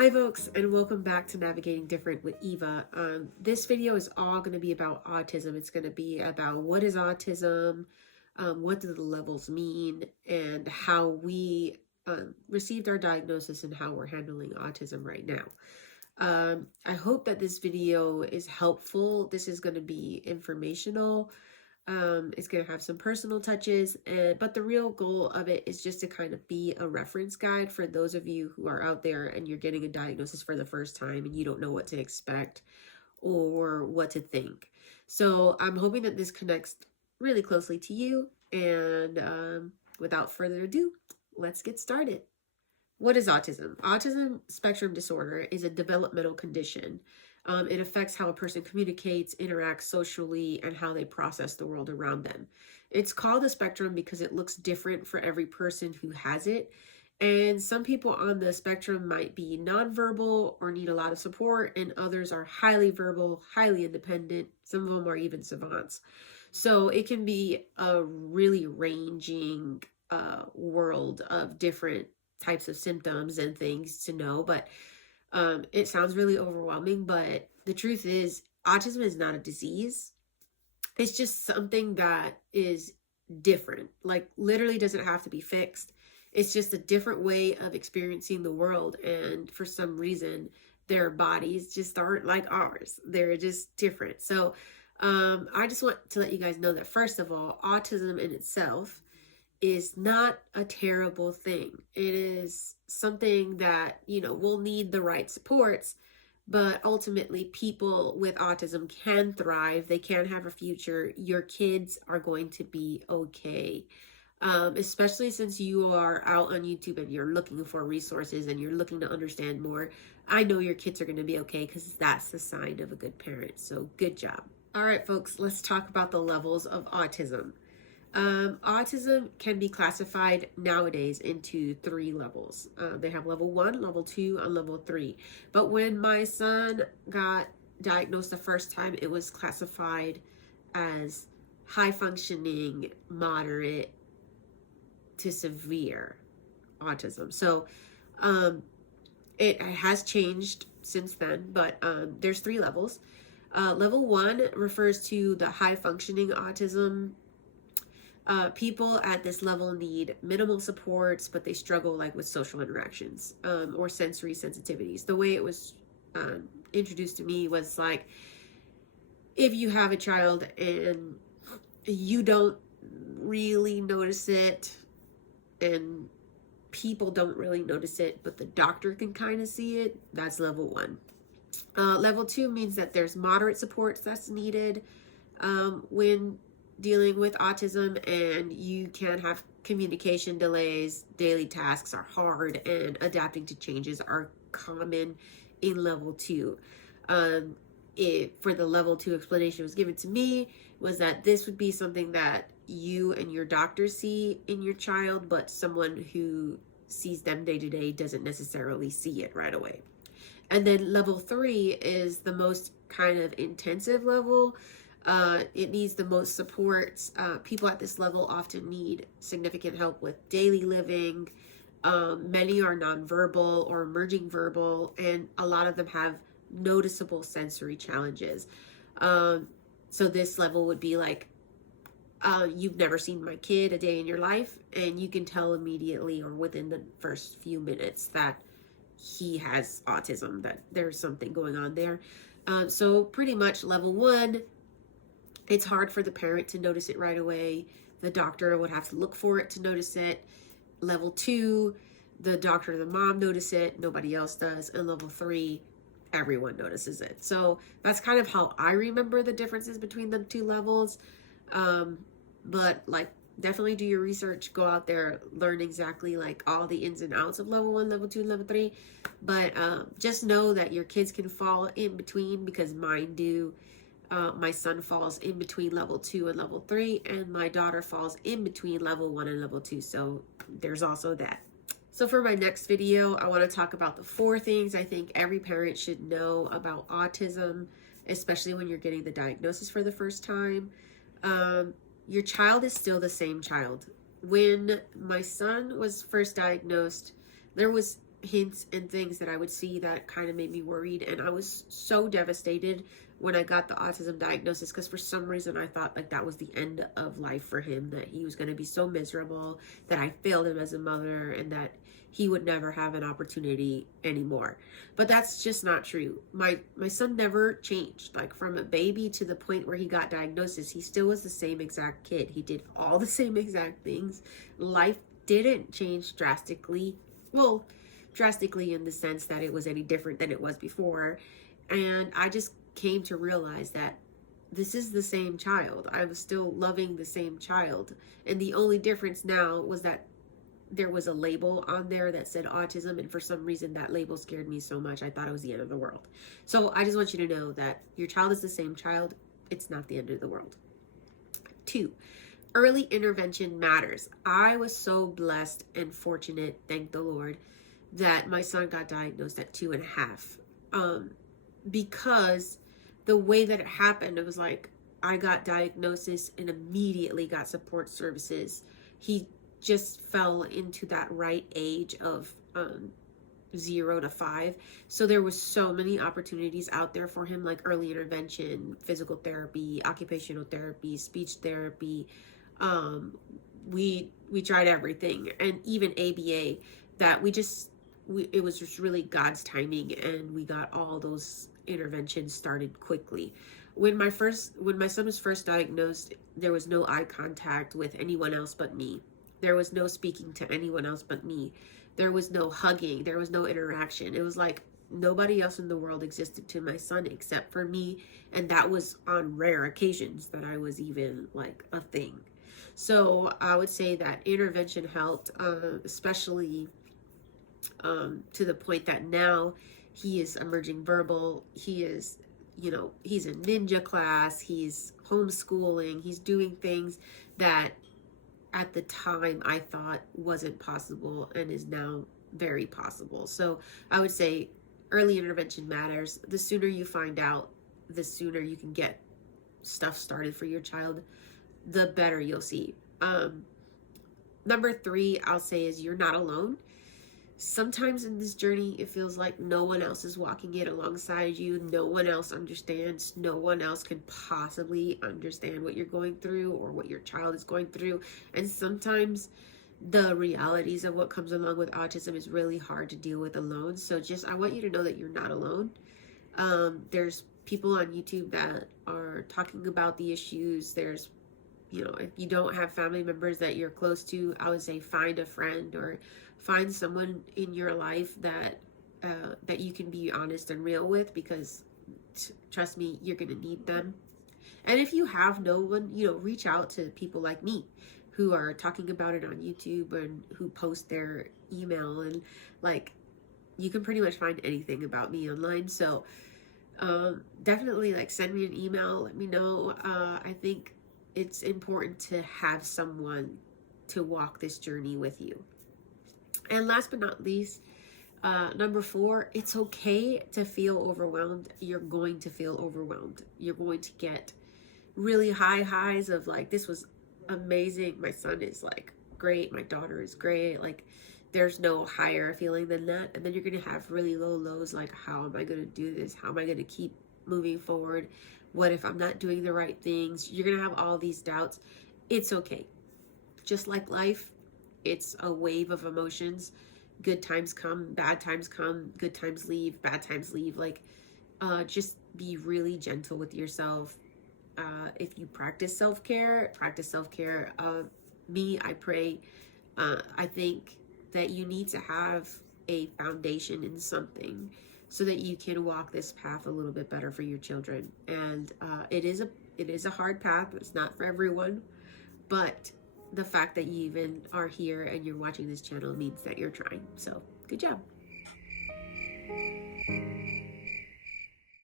Hi folks, and welcome back to Navigating Different with Eva. This video is all going to be about autism. It's going to be about what is autism, what do the levels mean, and how we received our diagnosis and how we're handling autism right now. I hope that this video is helpful. This is going to be informational. It's going to have some personal touches, but the real goal of it is just to kind of be a reference guide for those of you who are out there and you're getting a diagnosis for the first time and you don't know what to expect or what to think. So I'm hoping that this connects really closely to you. And without further ado, let's get started. What is autism? Autism spectrum disorder is a developmental condition. It affects how a person communicates, interacts socially, and how they process the world around them. It's called a spectrum because it looks different for every person who has it. And some people on the spectrum might be nonverbal or need a lot of support, and others are highly verbal, highly independent. Some of them are even savants. So it can be a really ranging world of different types of symptoms and things to know, but it sounds really overwhelming, but the truth is autism is not a disease. It's just something that is different, like literally doesn't have to be fixed. It's just a different way of experiencing the world, and for some reason their bodies just aren't like ours. They're just different. So I just want to let you guys know that first of all, autism in itself is not a terrible thing. It is something that, will need the right supports, but ultimately people with autism can thrive. They can have a future. Your kids are going to be okay. Especially since you are out on YouTube and you're looking for resources and you're looking to understand more. I know your kids are going to be okay because that's the sign of a good parent. So good job. All right, folks, let's talk about the levels of autism. Autism can be classified nowadays into 3 levels. They have level 1, level 2, and level 3. But when my son got diagnosed the first time, it was classified as high functioning, moderate to severe autism. So it has changed since then, but there's 3 levels. Level 1 refers to the high functioning autism. People at this level need minimal supports, but they struggle with social interactions or sensory sensitivities. The way it was introduced to me was like, if you have a child and you don't really notice it and people don't really notice it, but the doctor can kind of see it, that's level 1. Level 2 means that there's moderate supports that's needed when dealing with autism, and you can have communication delays, daily tasks are hard, and adapting to changes are common in level 2. For the level 2 explanation was given to me was that this would be something that you and your doctor see in your child, but someone who sees them day to day doesn't necessarily see it right away. And then level 3 is the most kind of intensive level. It needs the most supports. People at this level often need significant help with daily living. Many are nonverbal or emerging verbal, and a lot of them have noticeable sensory challenges. So this level would be like, you've never seen my kid a day in your life, and you can tell immediately or within the first few minutes that he has autism, that there's something going on there. So pretty much level 1, it's hard for the parent to notice it right away. The doctor would have to look for it to notice it. Level 2, the doctor and the mom notice it, nobody else does. And level 3, everyone notices it. So that's kind of how I remember the differences between the 2 levels. But definitely do your research, go out there, learn exactly all the ins and outs of level 1, level 2, and level 3. But just know that your kids can fall in between, because mine do. My son falls in between level 2 and level 3, and my daughter falls in between level 1 and level 2. So there's also that. So for my next video, I want to talk about the 4 things I think every parent should know about autism, especially when you're getting the diagnosis for the first time. Your child is still the same child. When my son was first diagnosed, there was hints and things that I would see that kind of made me worried. And I was so devastated when I got the autism diagnosis, because for some reason I thought like that was the end of life for him, that he was going to be so miserable, that I failed him as a mother, and that he would never have an opportunity anymore. But that's just not true. My son never changed. Like from a baby to the point where he got diagnosis, he still was the same exact kid. He did all the same exact things. Life didn't change drastically. Well, drastically in the sense that it was any different than it was before. And I just came to realize that this is the same child. I was still loving the same child. And the only difference now was that there was a label on there that said autism, and for some reason that label scared me so much I thought it was the end of the world. So I just want you to know that your child is the same child. It's not the end of the world. 2, early intervention matters. I was so blessed and fortunate, thank the Lord, that my son got diagnosed at 2.5. Because the way that it happened, it was like I got diagnosis and immediately got support services. He just fell into that right age of 0 to 5. So there was so many opportunities out there for him, like early intervention, physical therapy, occupational therapy, speech therapy. We tried everything, and even ABA, that it was just really God's timing, and we got all those interventions started quickly. When my son was first diagnosed, there was no eye contact with anyone else but me. There was no speaking to anyone else but me. There was no hugging. There was no interaction. It was like nobody else in the world existed to my son except for me. And that was on rare occasions that I was even like a thing. So I would say that intervention helped, especially to the point that now he is emerging verbal. He is, he's in ninja class. He's homeschooling. He's doing things that at the time I thought wasn't possible and is now very possible. So I would say early intervention matters. The sooner you find out, the sooner you can get stuff started for your child, the better you'll see. Number 3, I'll say, is you're not alone. Sometimes in this journey, it feels like no one else is walking it alongside you. No one else understands. No one else can possibly understand what you're going through or what your child is going through. And sometimes the realities of what comes along with autism is really hard to deal with alone. So I want you to know that you're not alone. There's people on YouTube that are talking about the issues. There's, if you don't have family members that you're close to, I would say find a friend or find someone in your life that you can be honest and real with, because trust me, you're going to need them. And if you have no one, reach out to people like me who are talking about it on YouTube and who post their email, and like you can pretty much find anything about me online. So definitely like send me an email, let me know. I think it's important to have someone to walk this journey with you. And last but not least, number 4, it's okay to feel overwhelmed. You're going to feel overwhelmed. You're going to get really high highs of like, this was amazing. My son is like great. My daughter is great. Like there's no higher feeling than that. And then you're going to have really low lows. Like, how am I going to do this? How am I going to keep moving forward? What if I'm not doing the right things? You're going to have all these doubts. It's okay. Just like life, it's a wave of emotions. Good times come, bad times come, good times leave, bad times leave. Like, just be really gentle with yourself. If you practice self-care, I pray. I think that you need to have a foundation in something so that you can walk this path a little bit better for your children. And it is a hard path. It's not for everyone, but the fact that you even are here and you're watching this channel means that you're trying. So good job.